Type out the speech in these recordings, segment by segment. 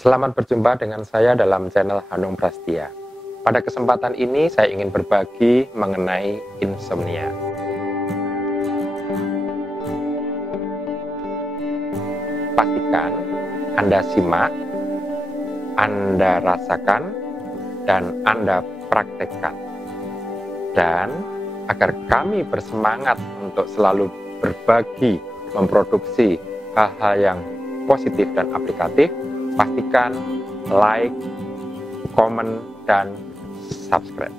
Selamat berjumpa dengan saya dalam channel Hanung Prastia. Pada kesempatan ini saya ingin berbagi mengenai insomnia. Pastikan Anda simak, Anda rasakan, dan Anda praktekkan. Dan agar kami bersemangat untuk selalu berbagi, memproduksi hal-hal yang positif dan aplikatif, pastikan like, komen, dan subscribe.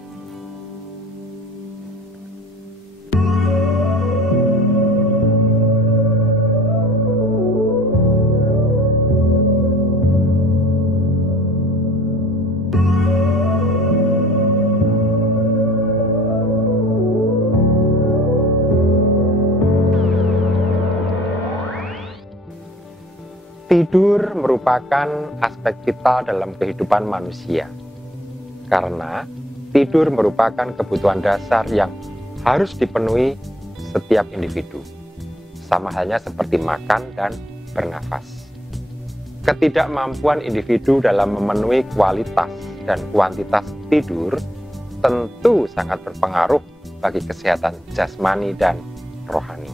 Tidur merupakan aspek vital dalam kehidupan manusia, karena tidur merupakan kebutuhan dasar yang harus dipenuhi setiap individu, sama halnya seperti makan dan bernafas. Ketidakmampuan individu dalam memenuhi kualitas dan kuantitas tidur tentu sangat berpengaruh bagi kesehatan jasmani dan rohani.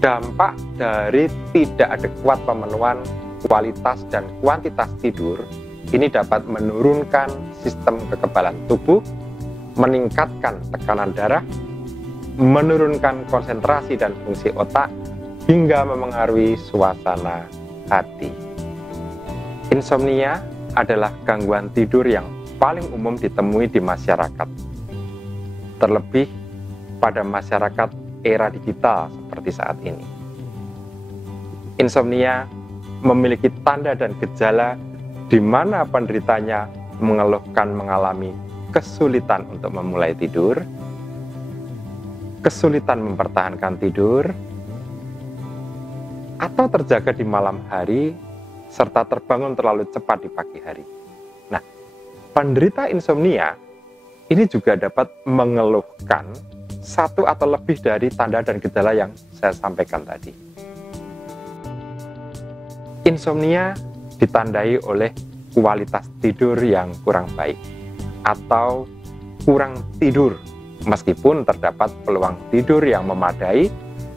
Dampak dari tidak adekuat pemenuhan kualitas dan kuantitas tidur ini dapat menurunkan sistem kekebalan tubuh, meningkatkan tekanan darah, menurunkan konsentrasi dan fungsi otak, hingga memengaruhi suasana hati. Insomnia adalah gangguan tidur yang paling umum ditemui di masyarakat, terlebih pada masyarakat era digital seperti saat ini. Insomnia memiliki tanda dan gejala di mana penderitanya mengeluhkan mengalami kesulitan untuk memulai tidur, kesulitan mempertahankan tidur, atau terjaga di malam hari, serta terbangun terlalu cepat di pagi hari. Nah, penderita insomnia ini juga dapat mengeluhkan satu atau lebih dari tanda dan gejala yang saya sampaikan tadi. Insomnia ditandai oleh kualitas tidur yang kurang baik atau kurang tidur meskipun terdapat peluang tidur yang memadai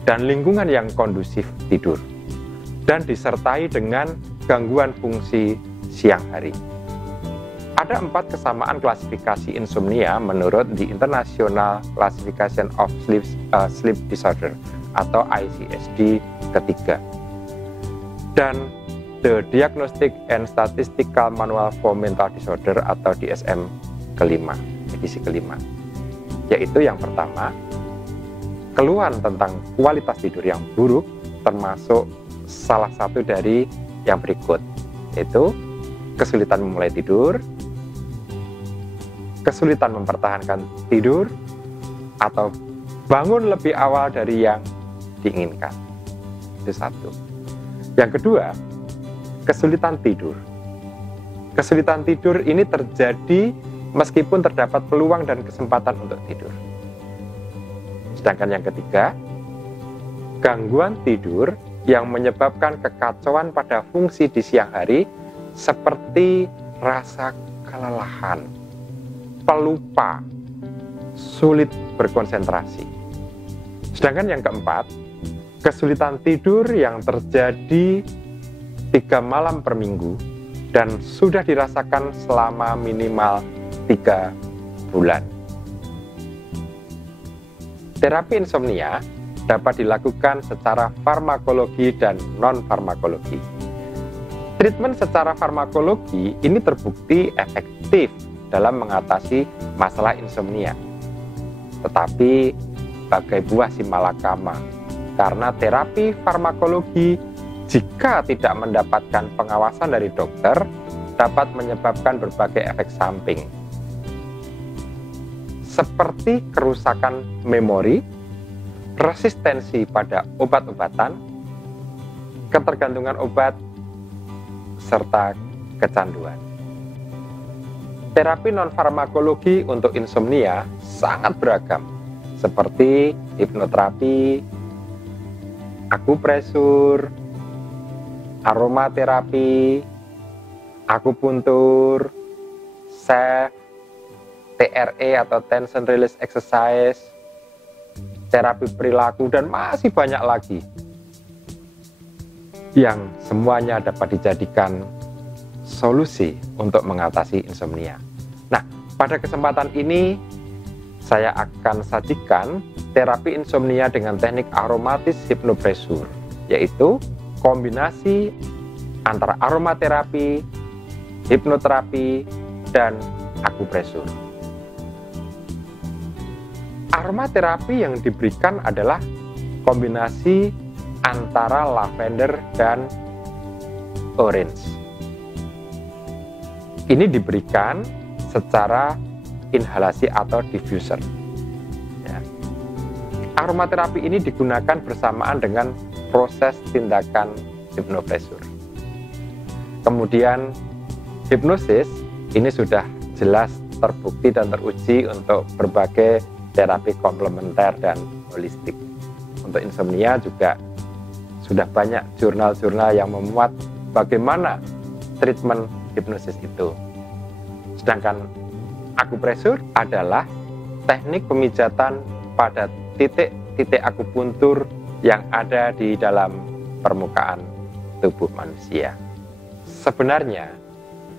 dan lingkungan yang kondusif tidur, dan disertai dengan gangguan fungsi siang hari. Ada 4 kesamaan klasifikasi insomnia menurut the International Classification of Sleep Disorder atau ICSD ketiga, dan the Diagnostic and Statistical Manual for Mental Disorder atau DSM kelima, edisi kelima. Yaitu yang pertama, keluhan tentang kualitas tidur yang buruk, termasuk salah satu dari yang berikut, yaitu kesulitan memulai tidur, kesulitan mempertahankan tidur, atau bangun lebih awal dari yang diinginkan. Itu satu. Yang kedua, kesulitan tidur. Kesulitan tidur ini terjadi meskipun terdapat peluang dan kesempatan untuk tidur. Sedangkan yang ketiga, gangguan tidur yang menyebabkan kekacauan pada fungsi di siang hari seperti rasa kelelahan, pelupa, sulit berkonsentrasi. Sedangkan yang keempat, kesulitan tidur yang terjadi 3 malam per minggu dan sudah dirasakan selama minimal 3 bulan. Terapi insomnia dapat dilakukan secara farmakologi dan non-farmakologi. Treatment secara farmakologi ini terbukti efektif dalam mengatasi masalah insomnia. Tetapi bagai buah si malakama, karena terapi farmakologi jika tidak mendapatkan pengawasan dari dokter dapat menyebabkan berbagai efek samping, seperti kerusakan memori, resistensi pada obat-obatan, ketergantungan obat, serta kecanduan. Terapi non-farmakologi untuk insomnia sangat beragam, seperti hipnoterapi, akupresur, aromaterapi, akupuntur, SEF, TRE atau tension release exercise, terapi perilaku, dan masih banyak lagi yang semuanya dapat dijadikan solusi untuk mengatasi insomnia. Nah, pada kesempatan ini saya akan sajikan terapi insomnia dengan teknik aromatis hipnopresur, yaitu kombinasi antara aromaterapi, hipnoterapi, dan akupresur. Aromaterapi yang diberikan adalah kombinasi antara lavender dan orange. Ini diberikan secara inhalasi atau diffuser. Ya. Aromaterapi ini digunakan bersamaan dengan proses tindakan hipnopresur. Kemudian hipnosis ini sudah jelas terbukti dan teruji untuk berbagai terapi komplementer dan holistik. Untuk insomnia juga sudah banyak jurnal-jurnal yang memuat bagaimana treatment hipnosis itu. Sedangkan akupresur adalah teknik pemijatan pada titik-titik akupuntur yang ada di dalam permukaan tubuh manusia. Sebenarnya,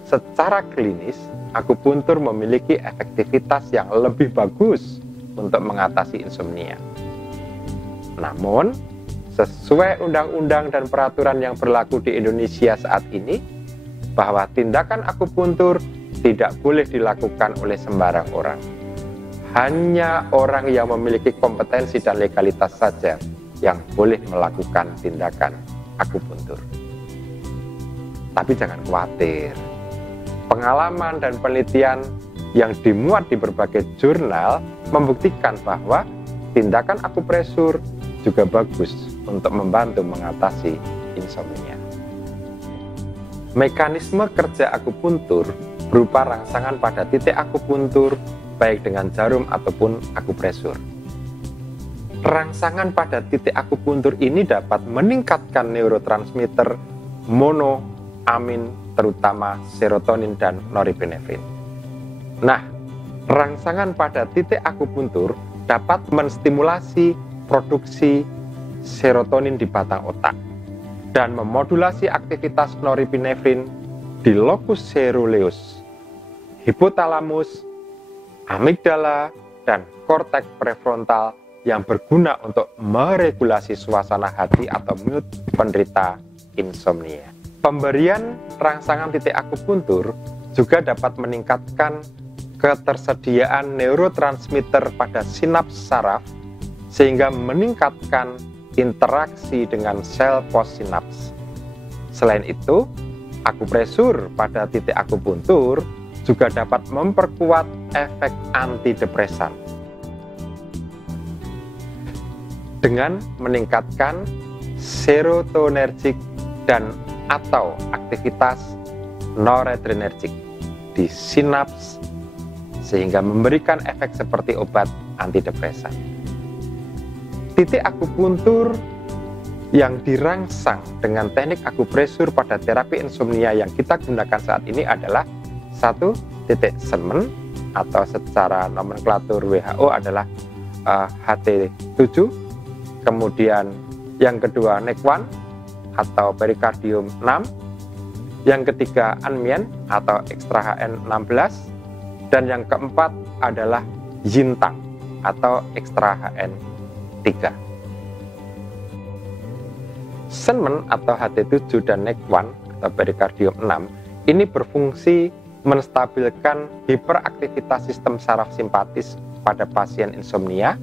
secara klinis, akupuntur memiliki efektivitas yang lebih bagus untuk mengatasi insomnia. Namun, sesuai undang-undang dan peraturan yang berlaku di Indonesia saat ini, bahwa tindakan akupuntur tidak boleh dilakukan oleh sembarang orang. Hanya orang yang memiliki kompetensi dan legalitas saja yang boleh melakukan tindakan akupuntur. Tapi jangan khawatir. Pengalaman dan penelitian yang dimuat di berbagai jurnal membuktikan bahwa tindakan akupresur juga bagus untuk membantu mengatasi insomnia. Mekanisme kerja akupuntur berupa rangsangan pada titik akupuntur baik dengan jarum ataupun akupresur. Rangsangan pada titik akupuntur ini dapat meningkatkan neurotransmitter monoamin, terutama serotonin dan norepinefrin. Nah, rangsangan pada titik akupuntur dapat menstimulasi produksi serotonin di batang otak dan memodulasi aktivitas norepinefrin di locus coeruleus, hipotalamus, amigdala, dan korteks prefrontal yang berguna untuk meregulasi suasana hati atau mood penderita insomnia. Pemberian rangsangan titik akupuntur juga dapat meningkatkan ketersediaan neurotransmitter pada sinaps saraf sehingga meningkatkan interaksi dengan sel postsinaps. Selain itu, akupresur pada titik akupuntur juga dapat memperkuat efek antidepresan dengan meningkatkan serotonergic dan atau aktivitas noradrenergic di sinaps sehingga memberikan efek seperti obat antidepresan. Titik akupuntur yang dirangsang dengan teknik akupresur pada terapi insomnia yang kita gunakan saat ini adalah satu, titik Senmen atau secara nomenklatur WHO adalah HT7, kemudian yang kedua Neck1 atau perikardium 6, yang ketiga Anmian atau ekstra HN16, dan yang keempat adalah Yintang atau ekstra HN3. Senmen atau HT7 dan Neck1 atau perikardium 6 ini berfungsi menstabilkan hiperaktivitas sistem saraf simpatis pada pasien insomnia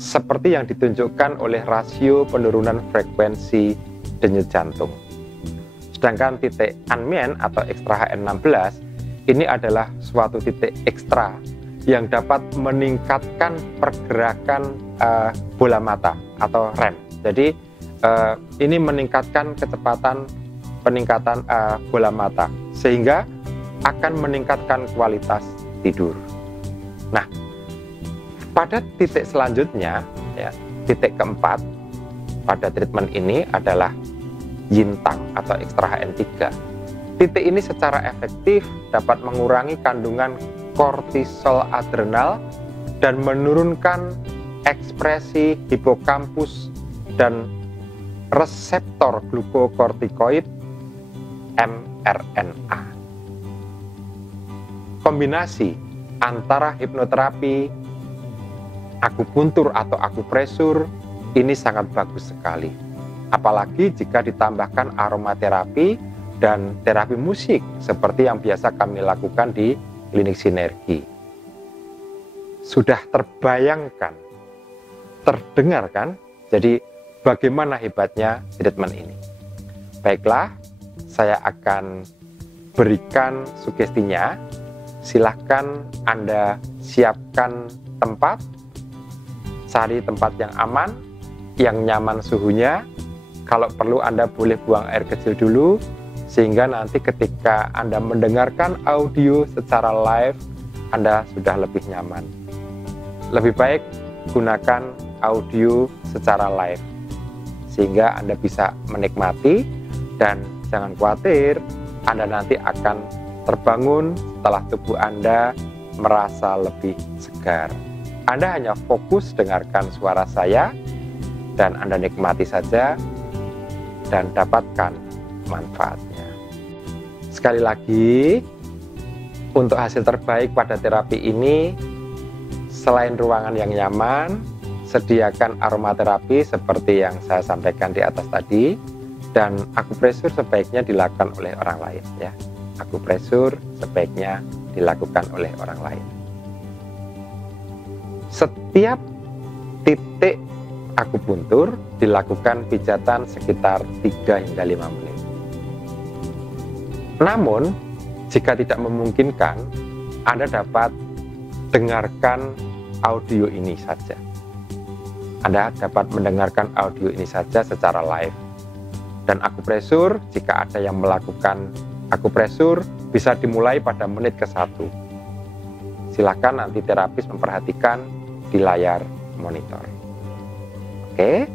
seperti yang ditunjukkan oleh rasio penurunan frekuensi denyut jantung. Sedangkan titik Anmian atau ekstra HN16 ini adalah suatu titik ekstra yang dapat meningkatkan pergerakan bola mata atau REM. Jadi ini meningkatkan kecepatan peningkatan bola mata sehingga akan meningkatkan kualitas tidur. Nah, pada titik selanjutnya, ya, titik keempat pada treatment ini adalah Yintang atau ekstra HN3. Titik ini secara efektif dapat mengurangi kandungan kortisol adrenal dan menurunkan ekspresi hipokampus dan reseptor glukokortikoid mRNA. Kombinasi antara hipnoterapi, akupuntur atau akupresur ini sangat bagus sekali. Apalagi jika ditambahkan aromaterapi dan terapi musik seperti yang biasa kami lakukan di klinik sinergi. Sudah terbayangkan, terdengar kan? Jadi bagaimana hebatnya treatment ini? Baiklah, saya akan berikan sugestinya. Silahkan Anda siapkan tempat, cari tempat yang aman, yang nyaman suhunya. Kalau perlu Anda boleh buang air kecil dulu, sehingga nanti ketika Anda mendengarkan audio secara live, Anda sudah lebih nyaman. Lebih baik gunakan audio secara live, sehingga Anda bisa menikmati, dan jangan khawatir, Anda nanti akan terbangun setelah tubuh Anda merasa lebih segar. Anda hanya fokus dengarkan suara saya, dan Anda nikmati saja, dan dapatkan manfaatnya. Sekali lagi, untuk hasil terbaik pada terapi ini, selain ruangan yang nyaman, sediakan aromaterapi seperti yang saya sampaikan di atas tadi, dan akupresur sebaiknya dilakukan oleh orang lain ya. Akupresur sebaiknya dilakukan oleh orang lain. Setiap titik akupuntur dilakukan pijatan sekitar 3 hingga 5 menit. Namun, jika tidak memungkinkan, Anda dapat dengarkan audio ini saja. Anda dapat mendengarkan audio ini saja secara live. Dan akupresur, jika ada yang melakukan akupresur, bisa dimulai pada menit ke-1. Silakan nanti terapis memperhatikan di layar monitor. Oke,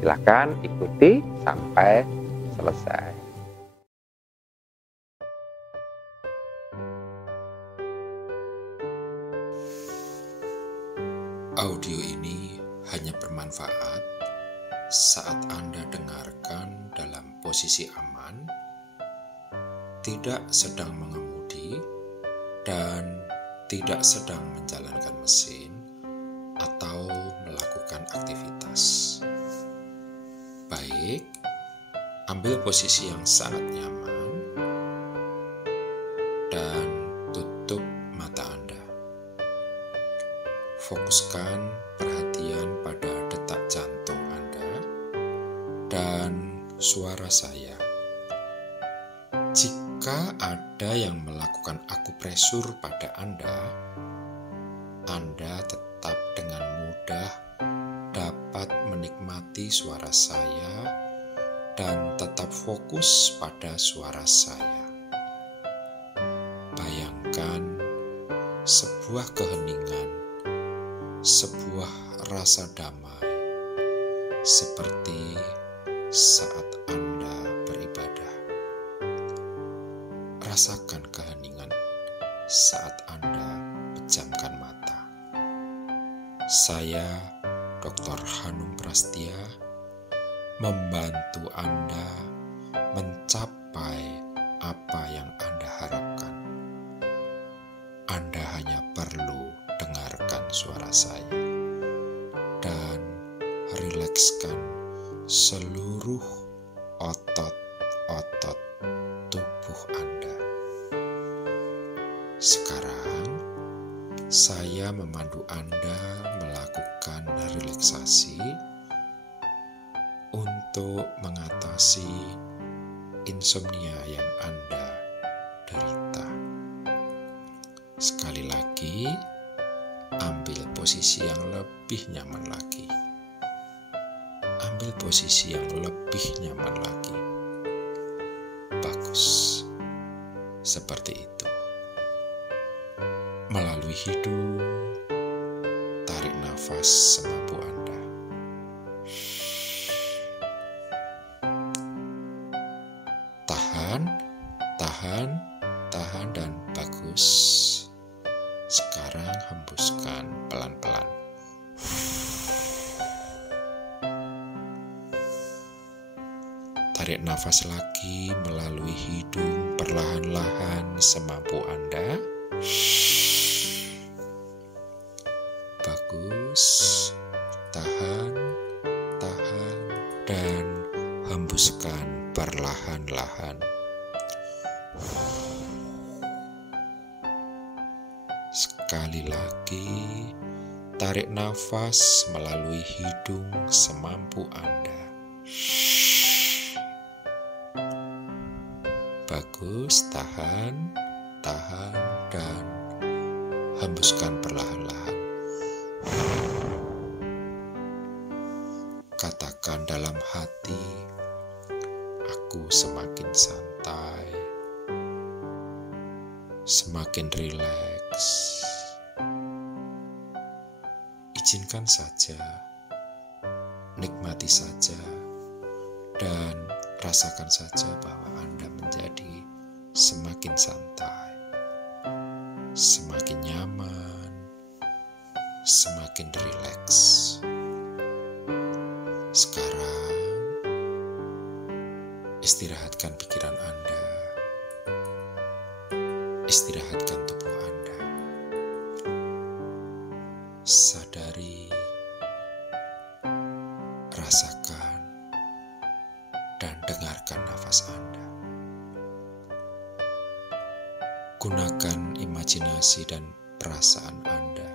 silakan ikuti sampai selesai. Audio ini hanya bermanfaat saat Anda dengarkan dalam posisi aman, tidak sedang mengemudi, dan tidak sedang menjalankan mesin atau melakukan aktivitas. Baik, ambil posisi yang sangat nyaman dan tutup mata Anda. Fokuskan perhatian pada detak jantung Anda dan suara saya. Jika ada yang melakukan akupresur pada Anda tetap dengan mudah dapat menikmati suara saya dan tetap fokus pada suara saya. Bayangkan sebuah keheningan, sebuah rasa damai, seperti saat Anda beribadah. Rasakan keheningan saat Anda pejamkan mata. Saya, Dr. Hanung Prastia, membantu Anda mencapai apa yang Anda harapkan. Anda hanya perlu dengarkan suara saya dan rilekskan seluruh otot-otot tubuh Anda. Sekarang, saya memandu Anda melakukan relaksasi untuk mengatasi insomnia yang Anda derita. Sekali lagi, ambil posisi yang lebih nyaman lagi. Ambil posisi yang lebih nyaman lagi. Bagus. Seperti itu. Melalui hidung, tarik nafas semampu Anda. Tahan Tahan, tahan, dan bagus. Sekarang hembuskan pelan-pelan. Tarik nafas lagi melalui hidung perlahan-lahan semampu Anda. Bagus. Tahan, tahan, dan hembuskan perlahan-lahan. Sekali lagi, tarik nafas melalui hidung semampu Anda. Bagus, tahan, tahan, dan hembuskan perlahan-lahan. Katakan dalam hati, aku semakin santai, semakin rileks. Izinkan saja, nikmati saja, dan rasakan saja bahwa Anda menjadi semakin santai, semakin nyaman, semakin rileks. Sekarang, istirahatkan pikiran Anda, istirahatkan tubuh Anda. Sadari, rasakan, dan dengarkan nafas Anda. Gunakan imajinasi dan perasaan Anda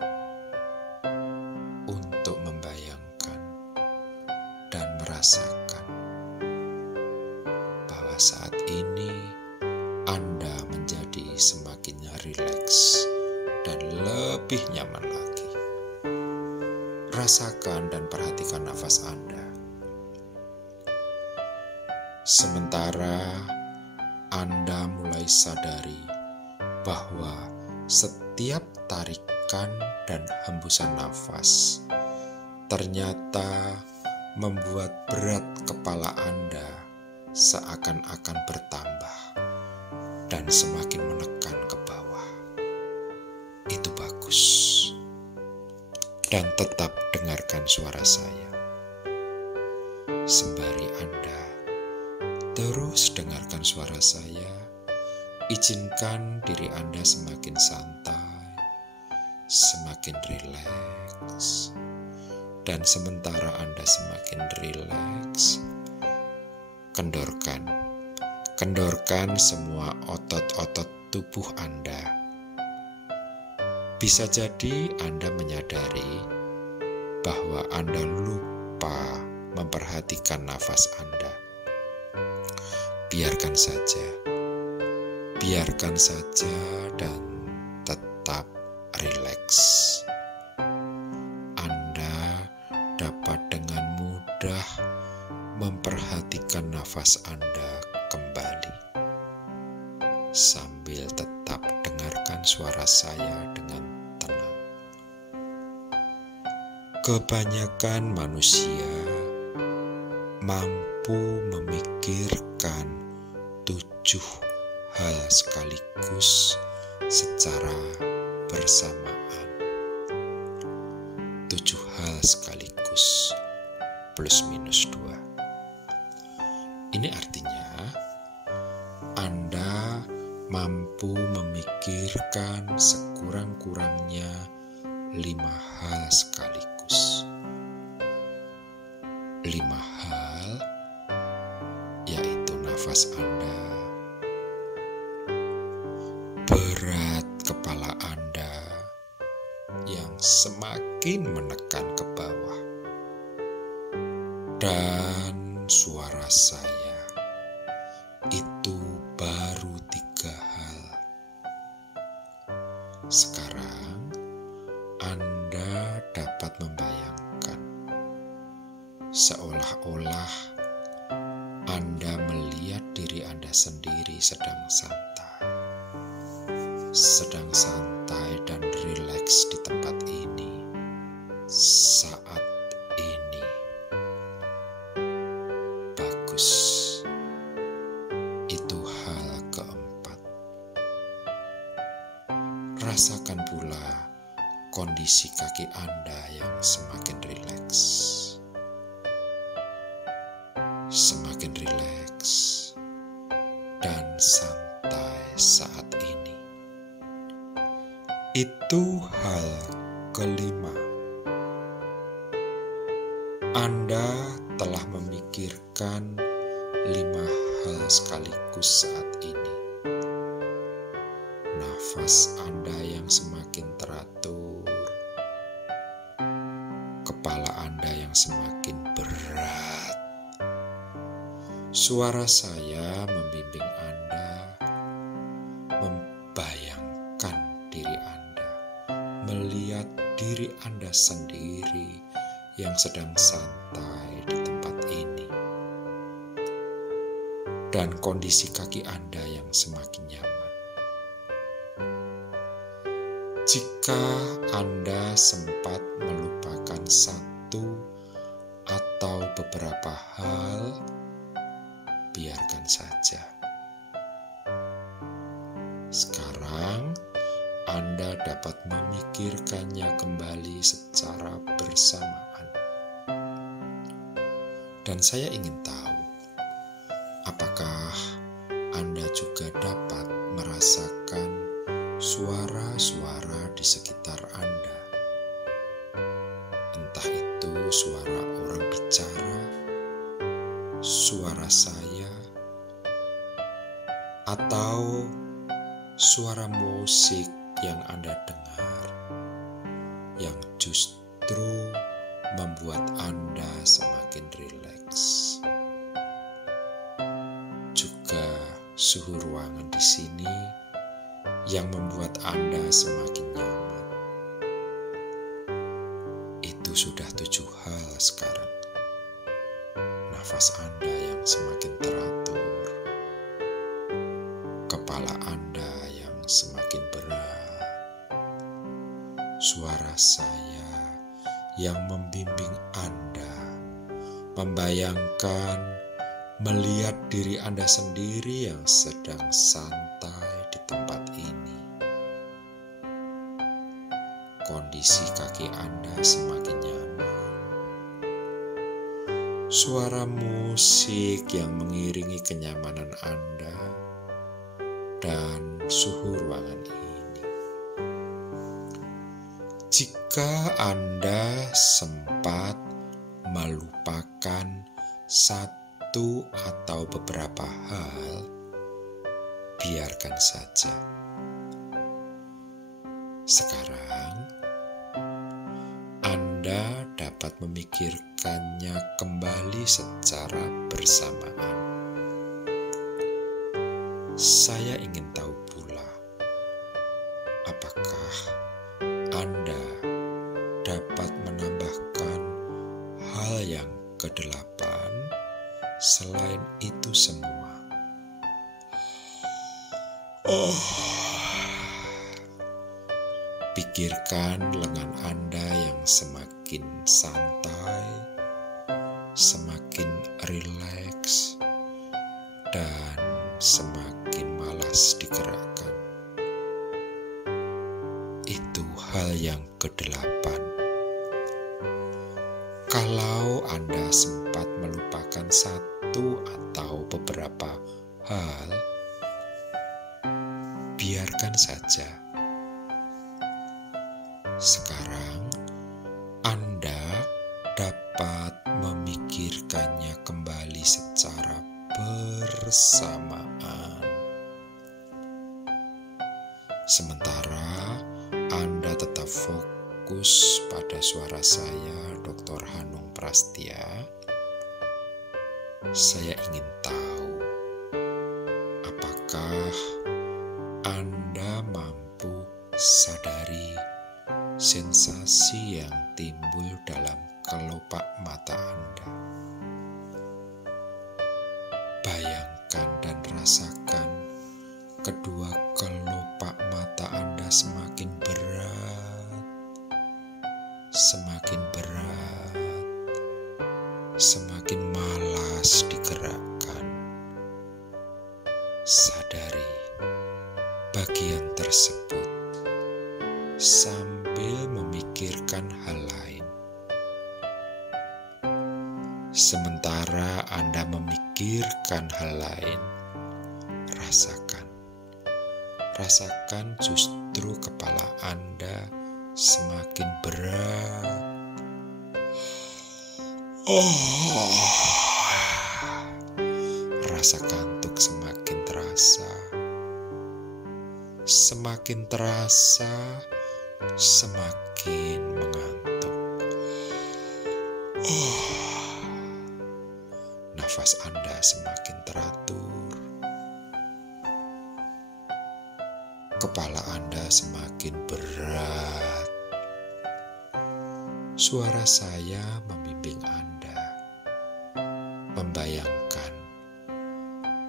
untuk membayangkan dan merasakan bahwa saat ini Anda menjadi semakin rileks dan lebih nyaman lagi. Rasakan dan perhatikan nafas Anda. Sementara Anda mulai sadari bahwa setiap tarikan dan hembusan nafas ternyata membuat berat kepala Anda seakan-akan bertambah dan semakin menekan ke bawah. Itu bagus. Dan tetap dengarkan suara saya. Sembari Anda terus dengarkan suara saya, izinkan diri Anda semakin santai, semakin rileks. Dan sementara Anda semakin rileks, kendorkan semua otot-otot tubuh Anda. Bisa jadi Anda menyadari bahwa Anda lupa memperhatikan nafas Anda. Biarkan saja dan tetap rileks. Anda dapat dengan mudah memperhatikan nafas Anda kembali, sambil tetap dengarkan suara saya dengan tenang. Kebanyakan manusia mampu memikirkan 7 hal sekaligus secara bersamaan. 7 hal sekaligus plus minus 2. Ini artinya Anda mampu memikirkan sekurang-kurangnya 5 hal sekaligus. 5 hal yaitu nafas Anda, berat kepala Anda yang semakin menekan ke bawah, dan suara saya. Itu baru 3 hal. Sekarang Anda dapat membayangkan seolah-olah Anda melihat diri Anda sendiri sedang santai dan rileks di tempat ini saat ini. Bagus. Itu hal keempat. rasakan pula kondisi kaki Anda yang semakin rileks. Semakin rileks dan santai saat ini. Itu hal kelima. Anda telah memikirkan 5 hal sekaligus saat ini. Nafas Anda yang semakin teratur, kepala Anda yang semakin berat, suara saya membimbing Anda membayangkan diri Anda, melihat diri Anda sendiri yang sedang santai di tempat ini, dan kondisi kaki Anda yang semakin nyaman. Jika Anda sempat melupakan satu atau beberapa hal, biarkan saja. Sekarang Anda dapat memikirkannya kembali secara bersamaan. Dan saya ingin tahu, apakah Anda juga dapat merasakan suara-suara di sekitar Anda? Entah itu suara orang bicara, suara saya, atau suara musik yang Anda dengar, yang justru membuat Anda semakin rileks. Juga suhu ruangan di sini yang membuat Anda semakin nyaman. Itu sudah 7 hal sekarang. Nafas Anda yang semakin teratur, kepala Anda yang semakin berat, suara saya yang membimbing Anda, membayangkan, melihat diri Anda sendiri yang sedang santai di tempat ini. Kondisi kaki Anda semakin nyaman. Suara musik yang mengiringi kenyamanan Anda dan suhu ruangan ini. Jika Anda sempat melupakan satu atau beberapa hal, biarkan saja. Sekarang, Anda dapat memikirkannya kembali secara bersamaan. Saya ingin tahu pula, apakah Anda dapat menambahkan hal yang ke-8 selain itu semua? Pikirkan lengan Anda yang semakin santai, semakin rileks, dan semakin malas digerakkan. Itu hal yang ke-8. Kalau Anda sempat melupakan satu atau beberapa hal, biarkan saja. Sekarang, Anda dapat memikirkannya kembali secara bersamaan. Sementara Anda tetap fokus pada suara saya, Dr. Hanung Prastia, saya ingin tahu, apakah Anda mampu sadari sensasi yang timbul dalam kelopak mata Anda? Bayangkan dan rasakan kedua kelopak mata Anda semakin berat, semakin berat, semakin malas digerakkan. Sadari bagian tersebut sambil memikirkan hal lain. Sementara Anda memikirkan hal lain, rasakan justru kepala Anda semakin berat. Rasa kantuk semakin terasa. Semakin terasa, semakin mengantuk. Nafas Anda semakin teratur. Kepala Anda semakin berat. Suara saya membimbing Anda, membayangkan,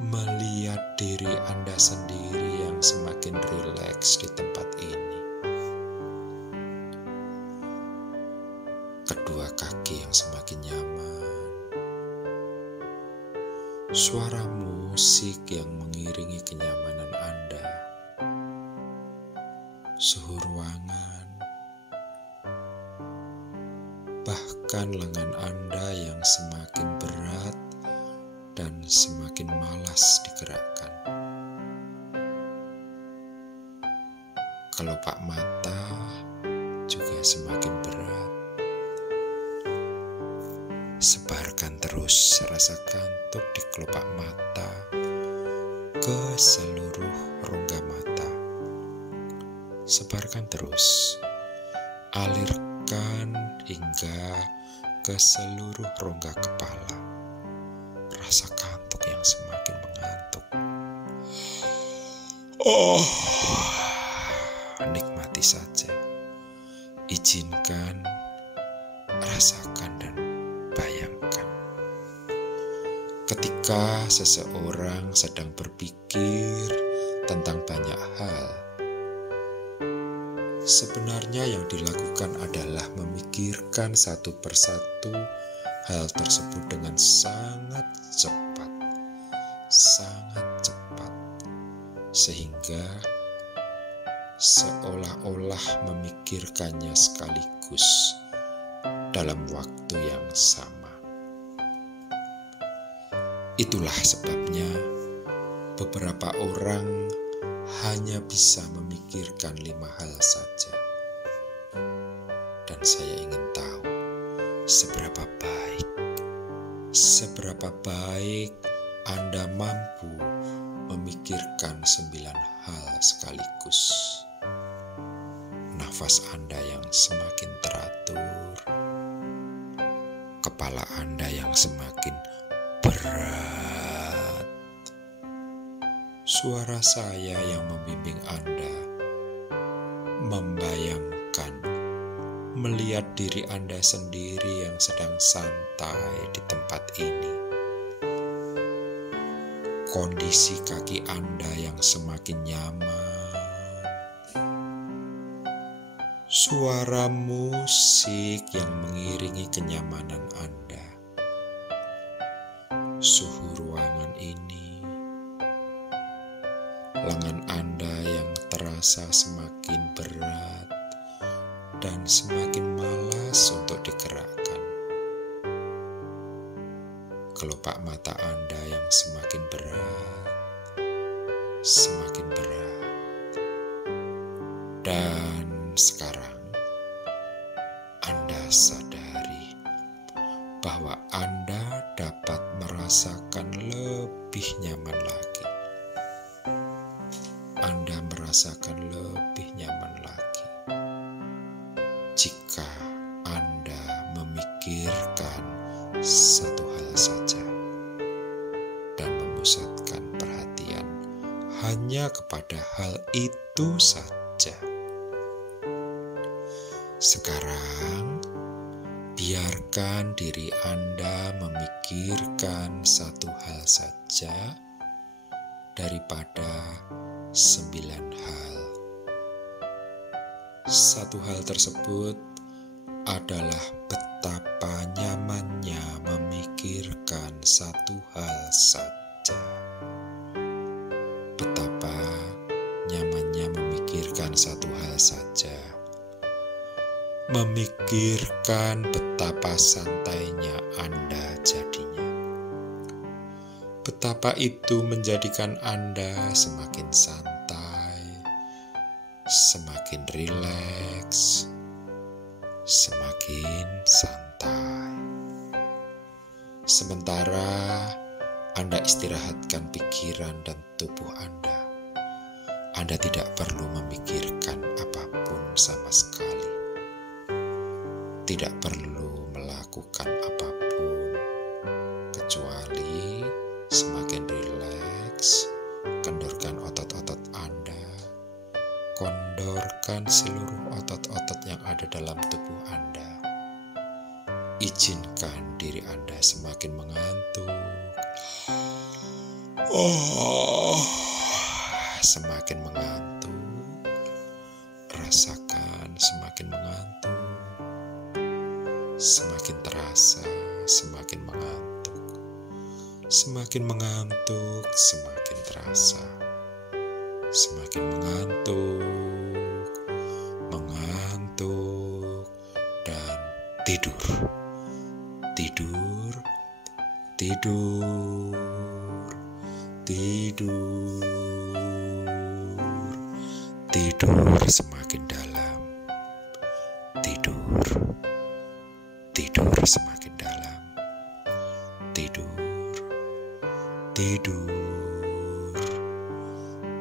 melihat diri Anda sendiri yang semakin rileks di tempat ini. Kedua kaki yang semakin nyaman. Suara musik yang mengiringi kenyamanan Anda. Suhu ruangan. Bahkan lengan Anda yang semakin berat dan semakin malas digerakkan. Kelopak mata juga semakin berat. Sebarkan terus rasa kantuk di kelopak mata ke seluruh rongga mata. Sebarkan terus, alirkan hingga ke seluruh rongga kepala. Rasa kantuk yang semakin mengantuk. Nikmati saja. Izinkan, rasakan dan bayangkan. Ketika seseorang sedang berpikir tentang banyak hal, sebenarnya yang dilakukan adalah memikirkan satu persatu hal tersebut dengan sangat cepat, sehingga seolah-olah memikirkannya sekaligus dalam waktu yang sama. Itulah sebabnya beberapa orang hanya bisa memikirkan 5 hal saja. Dan saya ingin tahu seberapa baik Anda mampu memikirkan 9 hal sekaligus. Nafas Anda yang semakin teratur, kepala Anda yang semakin berat, suara saya yang membimbing Anda, membayangkan, melihat diri Anda sendiri yang sedang santai di tempat ini. Kondisi kaki Anda yang semakin nyaman. Suara musik yang mengiringi kenyamanan Anda. Suhu ruangan ini. Lengan Anda yang terasa semakin berat dan semakin malas untuk digerakkan. Kelopak mata Anda yang semakin berat, dan sekarang Anda sadari bahwa Anda dapat merasakan lebih nyaman lagi. Anda merasakan lebih nyaman lagi jika Anda memikirkan satu hal saja dan memusatkan perhatian hanya kepada hal itu saja. Sekarang, biarkan diri Anda memikirkan satu hal saja daripada 9 hal. Satu hal tersebut adalah betapa nyamannya memikirkan satu hal saja. Betapa nyamannya memikirkan satu hal saja memikirkan betapa santainya Anda jadinya. Betapa itu menjadikan Anda semakin santai, semakin rileks, semakin santai. Sementara Anda istirahatkan pikiran dan tubuh Anda tidak perlu memikirkan apapun sama sekali. Tidak perlu melakukan apapun, kecuali semakin rileks, kendorkan otot-otot Anda, kondorkan seluruh otot-otot yang ada dalam tubuh Anda. Izinkan diri Anda semakin mengantuk. Semakin mengantuk. Rasakan semakin mengantuk. Semakin terasa, semakin mengantuk. Semakin mengantuk, semakin terasa. Semakin mengantuk, mengantuk, dan tidur. Tidur, tidur, tidur, tidur semakin dalam. Tidur, tidur semakin dalam. Tidur, tidur,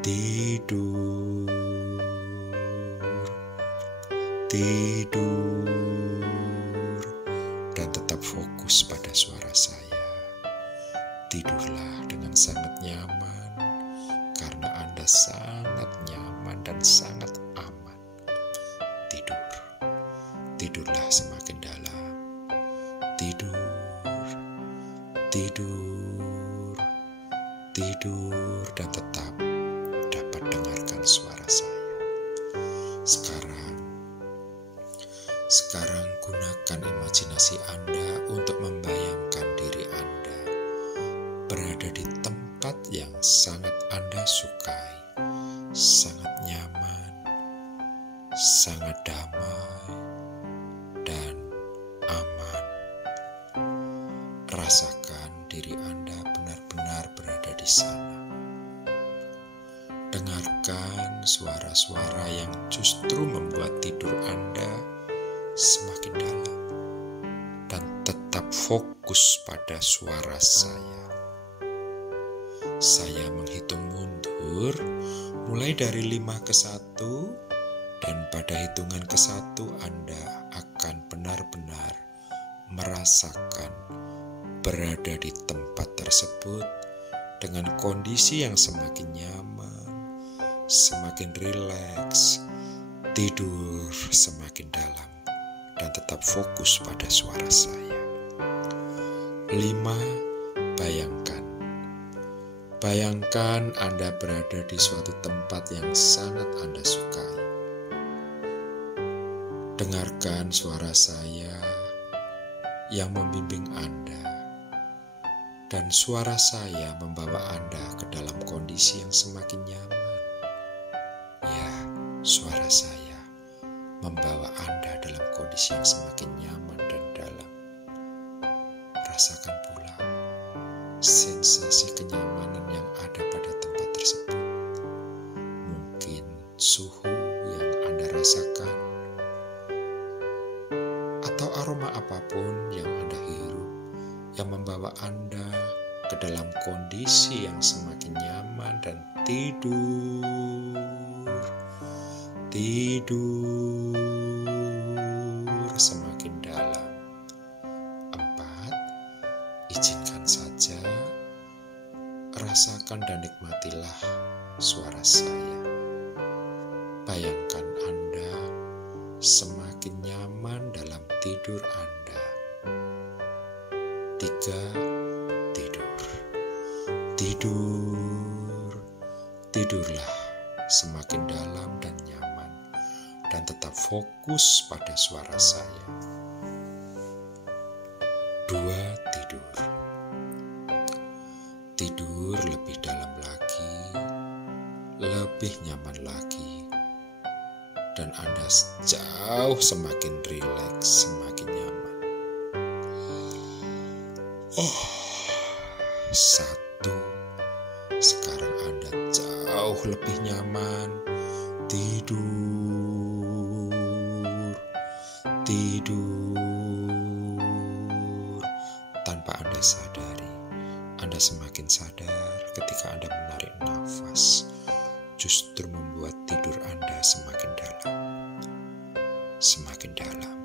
tidur, tidur, dan tetap fokus pada suara saya. Tidurlah dengan sangat nyaman, karena Anda sangat nyaman dan sangat aman. Tidur, tidurlah semakin dalam. Tidur, tidur, tidur, dan tetap dapat dengarkan suara saya. Sekarang gunakan imajinasi Anda untuk membayangkan diri Anda berada di tempat yang sangat Anda sukai, sangat nyaman, sangat damai, dan aman. Rasakan diri Anda benar-benar berada di sana. Dengarkan suara-suara yang justru membuat tidur Anda semakin dalam, dan tetap fokus pada suara saya. Saya menghitung mundur mulai dari 5 ke 1, dan pada hitungan ke 1 Anda akan benar-benar merasakan berada di tempat tersebut dengan kondisi yang semakin nyaman, semakin rileks, tidur semakin dalam, dan tetap fokus pada suara saya. 5. Bayangkan Anda berada di suatu tempat yang sangat Anda sukai. Dengarkan suara saya yang membimbing Anda, dan suara saya membawa Anda ke dalam kondisi yang semakin nyaman. Ya, suara saya membawa Anda dalam kondisi yang semakin nyaman dan dalam. Rasakan pula sensasi kenyamanan yang ada pada tempat tersebut. Mungkin suhu yang Anda rasakan, atau aroma apapun yang Anda hirup yang membawa Anda ke dalam kondisi yang semakin nyaman dan tidur. Tidur semakin dalam. 4. Izinkan saja, rasakan dan nikmatilah suara saya. Bayangkan Anda semakin nyaman dalam tidur Anda. 3. Tidur. Tidur. Tidurlah semakin dalam dan nyaman, dan tetap fokus pada suara saya. 2. Tidur. Tidur lebih dalam lagi, lebih nyaman lagi. dan Anda jauh semakin rileks, semakin nyaman. Satu, sekarang Anda jauh lebih nyaman, tidur tanpa Anda sadari. Anda semakin sadar ketika Anda menarik nafas, justru membuat tidur Anda semakin dalam.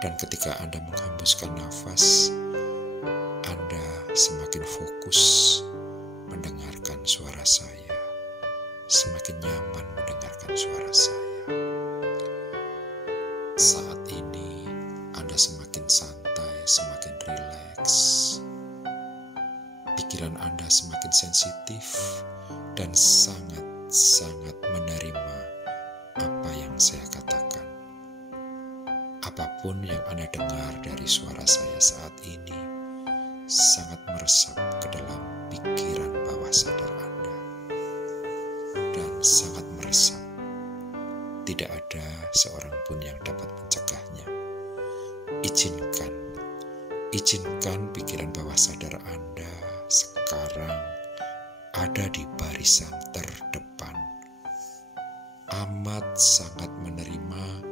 Dan ketika Anda menghembuskan nafas, Anda semakin fokus mendengarkan suara saya, semakin nyaman mendengarkan suara saya. Saat ini Anda semakin santai, semakin rileks. Pikiran Anda semakin sensitif dan sangat menerima apa yang saya katakan. Apapun yang Anda dengar dari suara saya saat ini sangat meresap ke dalam pikiran bawah sadar Anda dan sangat meresap. Tidak ada seorang pun yang dapat mencegahnya. Izinkan pikiran bawah sadar Anda sekarang ada di barisan terdepan. Amat sangat menerima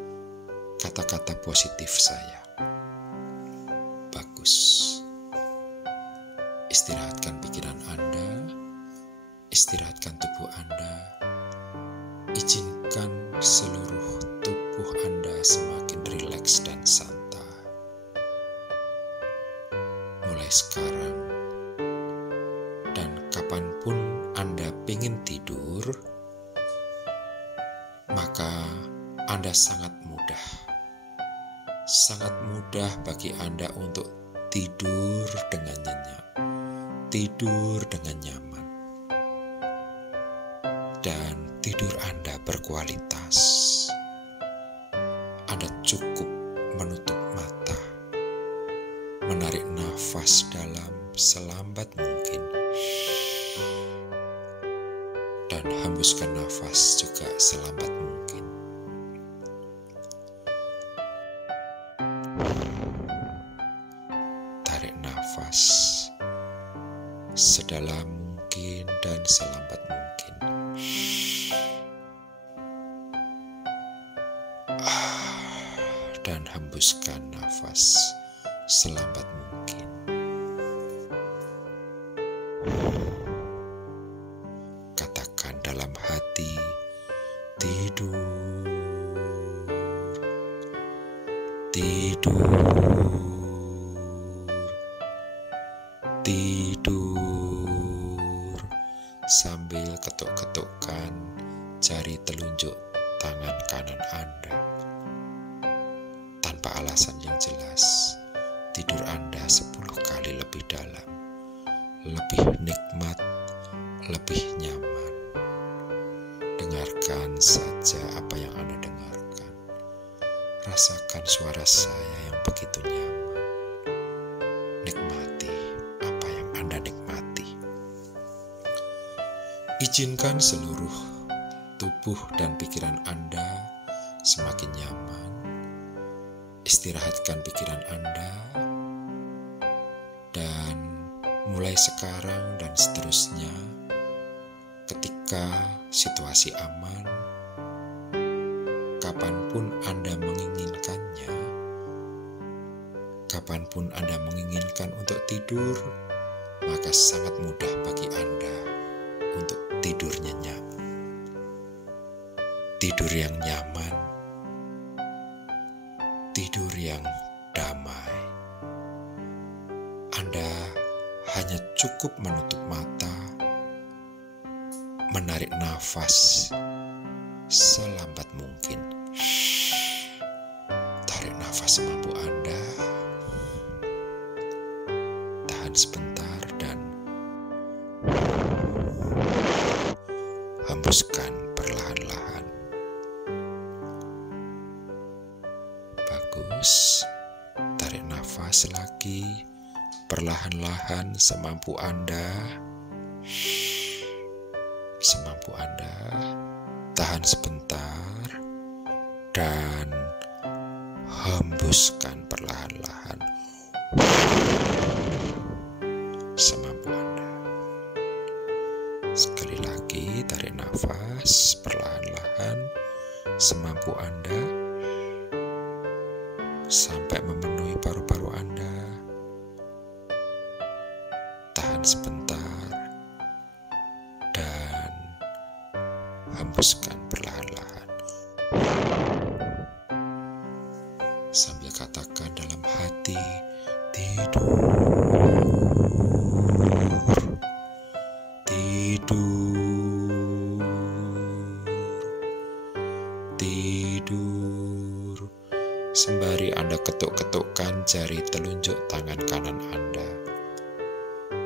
kata-kata positif saya. Bagus. Istirahatkan pikiran Anda, istirahatkan tubuh Anda, izinkan seluruh tubuh Anda semakin rileks dan santai. Mulai sekarang dan kapanpun Anda ingin tidur, maka Anda sangat mudah bagi Anda untuk tidur dengan nyenyak, tidur dengan nyaman, dan tidur Anda berkualitas. Anda cukup menutup mata, menarik nafas dalam selambat mungkin, dan hembuskan nafas juga selambat mungkin. Tarik nafas sedalam mungkin dan selambat mungkin. Dan hembuskan nafas selambat mungkin. Katakan dalam hati, tidur, sambil ketuk-ketukkan jari telunjuk tangan kanan Anda. Tanpa alasan yang jelas, tidur Anda 10 kali lebih dalam, lebih nikmat, lebih nyaman. Dengarkan saja apa yang Anda dengarkan. Rasakan suara saya yang begitu nyaman. Nikmati apa yang Anda nikmati. Izinkan seluruh tubuh dan pikiran Anda semakin nyaman. Istirahatkan pikiran Anda, dan mulai sekarang dan seterusnya, ketika situasi aman, kapanpun Anda menginginkannya, kapanpun Anda menginginkan untuk tidur, maka sangat mudah bagi Anda untuk tidur nyenyak. Tidur yang nyaman, tidur yang damai. Anda hanya cukup menutup mata, menarik nafas selambat mungkin. Tarik nafas semampu Anda, tahan sebentar dan hembuskan perlahan-lahan. Bagus. Tarik nafas lagi, perlahan-lahan semampu Anda. Tahan sebentar hembuskan perlahan-lahan semampu Anda. Sekali lagi, tarik nafas perlahan-lahan semampu Anda sampai memenuhi paru-paru Anda. Tahan sebentar dan hembuskan perlahan-lahan. Sambil katakan dalam hati, tidur, tidur, tidur. Sembari Anda ketuk-ketukkan jari telunjuk tangan kanan Anda.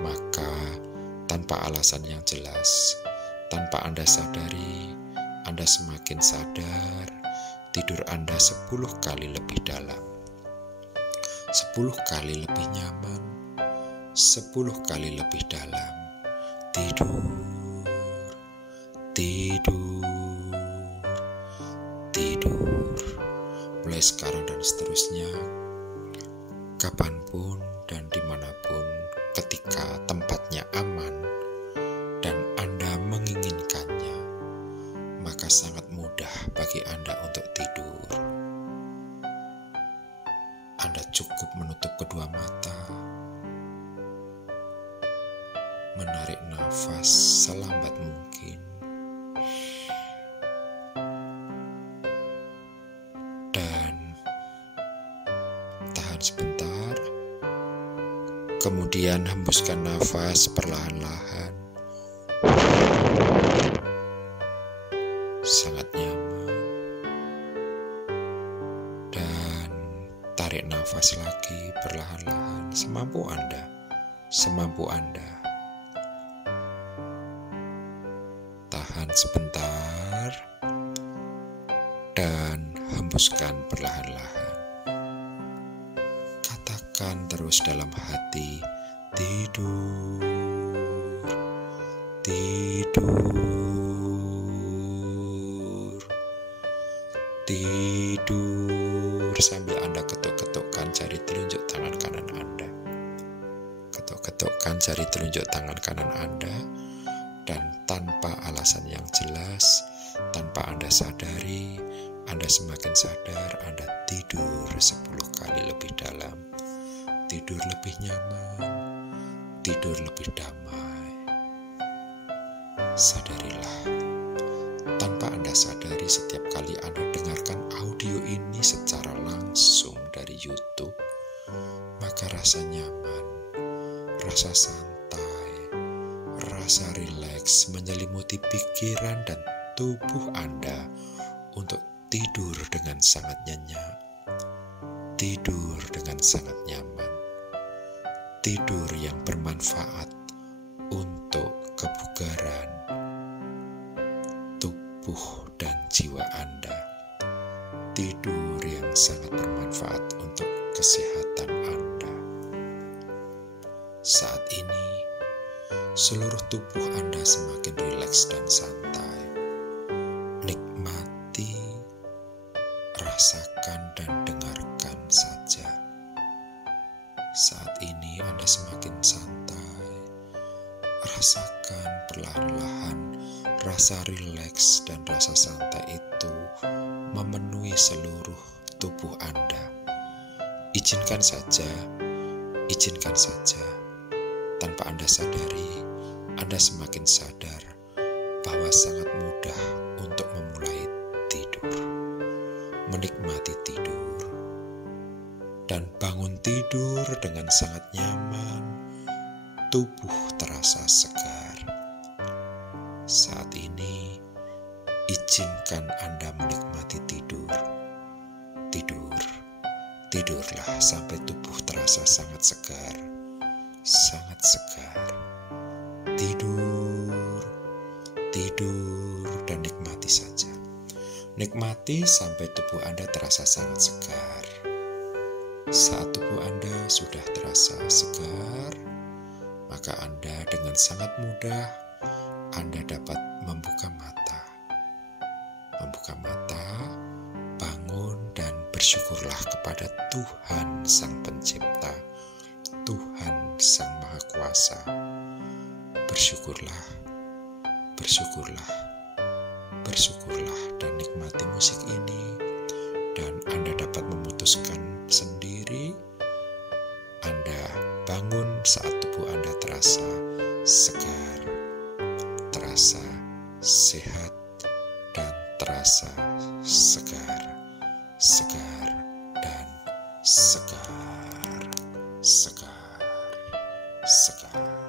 Maka tanpa alasan yang jelas, tanpa Anda sadari, Anda semakin sadar tidur Anda 10 kali lebih dalam, 10 kali lebih nyaman, 10 kali lebih dalam. Tidur, tidur, tidur. Mulai sekarang dan seterusnya, kapanpun dan dimanapun, ketika tempatnya aman dan Anda menginginkannya, maka sangat mudah bagi Anda untuk tidur. Anda cukup menutup kedua mata, menarik nafas selambat mungkin, dan tahan sebentar, kemudian hembuskan nafas perlahan-lahan. Sangat nyaman. Dan tarik nafas lagi perlahan-lahan semampu Anda, semampu Anda. Tahan sebentar dan hembuskan perlahan-lahan. Katakan terus dalam hati, tidur, tidur, tidur, sambil Anda ketuk-ketukkan jari telunjuk tangan kanan Anda. Ketuk-ketukkan jari telunjuk tangan kanan Anda, dan tanpa alasan yang jelas, tanpa Anda sadari, Anda semakin sadar Anda tidur 10 kali lebih dalam, tidur lebih nyaman, tidur lebih damai. Sadarilah, tanpa Anda sadari, setiap kali Anda dengarkan audio ini secara langsung dari YouTube, maka rasa nyaman, rasa santai, rasa rileks menyelimuti pikiran dan tubuh Anda untuk tidur dengan sangat nyenyak, tidur dengan sangat nyaman, tidur yang bermanfaat untuk kebugaran tubuh dan jiwa Anda, tidur yang sangat bermanfaat untuk kesehatan Anda. Saat ini, seluruh tubuh Anda semakin rileks dan santai. Nikmati, rasakan dan dengarkan saja. Saat ini Anda semakin santai. Rasakan perlahan-lahan rasa rileks dan rasa santai itu memenuhi seluruh tubuh Anda. Izinkan saja, tanpa Anda sadari, Anda semakin sadar bahwa sangat mudah untuk memulai tidur, menikmati tidur, dan bangun tidur dengan sangat nyaman, tubuh terasa segar. Saat ini, izinkan Anda menikmati tidur. Tidurlah sampai tubuh terasa sangat segar, sangat segar. Tidur dan nikmati saja. Nikmati sampai tubuh Anda terasa sangat segar. Saat tubuh Anda sudah terasa segar, maka Anda dengan sangat mudah Anda dapat membuka mata, bangun dan bersyukur Bersyukurlah kepada Tuhan Sang Pencipta, Tuhan Sang Maha Kuasa. Bersyukurlah, bersyukurlah, bersyukurlah, dan nikmati musik ini. Dan Anda dapat memutuskan sendiri. Anda bangun saat tubuh Anda terasa segar, terasa sehat, dan terasa segar, segar, dan segar, segar, segar.